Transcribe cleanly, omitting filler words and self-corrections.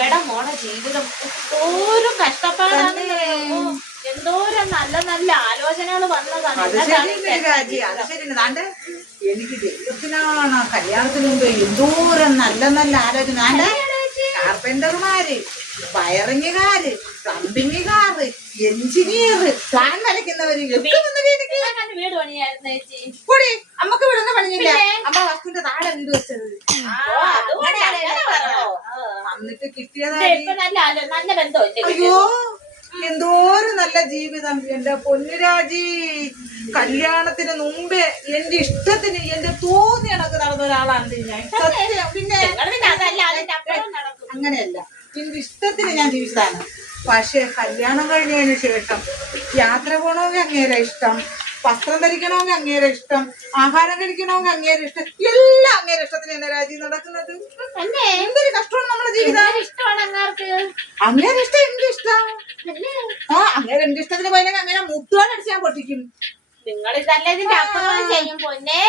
ഇവിടെ മോടെ ജീവിതം എന്തോരം കഷ്ടപ്പാടാണ്. എന്തോരം നല്ല നല്ല ആലോചനകൾ വന്നതാണ്. എനിക്ക് ദൈവത്തിനാണ് കല്യാണത്തിന് മുമ്പ് എന്തോരം നല്ല നല്ല ആലോചന. കാർപ്പന്റർമാര്, വയറിങ്ങുകാര്, പ്ലംബിങ്ങുകാര്, എഞ്ചിനീയർ, പ്ലാൻ വരയ്ക്കുന്നവര് വീട് പണിയായിരുന്നു ചേച്ചി. കൂടി അമ്മക്ക് വീടൊന്നും പണിഞ്ഞില്ല. അമ്മ വസ്തുവിന്റെ താഴെ വീട് വെച്ചത്. എന്നിട്ട് കിട്ടിയതായി നല്ല ബന്ധമില്ല. അയ്യോ എന്തോരം നല്ല ജീവിതം. എന്റെ പൊന്നുരാജി, കല്യാണത്തിന് മുമ്പേ എന്റെ ഇഷ്ടത്തിന് എന്റെ തോന്നി കണക്ക് നടന്ന ഒരാളാണ് ഞാൻ. സത്യം. പിന്നെ അങ്ങനെയല്ല, എന്റെ ഇഷ്ടത്തിന് ഞാൻ ജീവിച്ചതാണ്. പക്ഷെ കല്യാണം കഴിഞ്ഞതിന് ശേഷം യാത്ര പോകണമെങ്കിൽ അങ്ങേരെ ഇഷ്ടം, വസ്ത്രം ധരിക്കണമെങ്കിൽ അങ്ങേരെ ഇഷ്ടം, ആഹാരം കഴിക്കണമെങ്കിൽ അങ്ങേരെ ഇഷ്ടം, എല്ലാം അങ്ങേരെ ഇഷ്ടത്തിന് എന്നെ രാജി നടക്കുന്നത്. എന്തൊരു കഷ്ടമാണ് നമ്മുടെ ജീവിതം. അങ്ങേരെ ഇഷ്ടം എന്റെ ഇഷ്ടം. അങ്ങേരെ എന്റെ ഇഷ്ടത്തിന് പോയില്ലെങ്കിൽ അങ്ങനെ മുട്ടുവാൻ അടിച്ച് ഞാൻ പൊട്ടിക്കും. നിങ്ങൾ ഇതല്ല ഇതിന്റെ അപ്പുറം ചെയ്യും പൊന്നേ.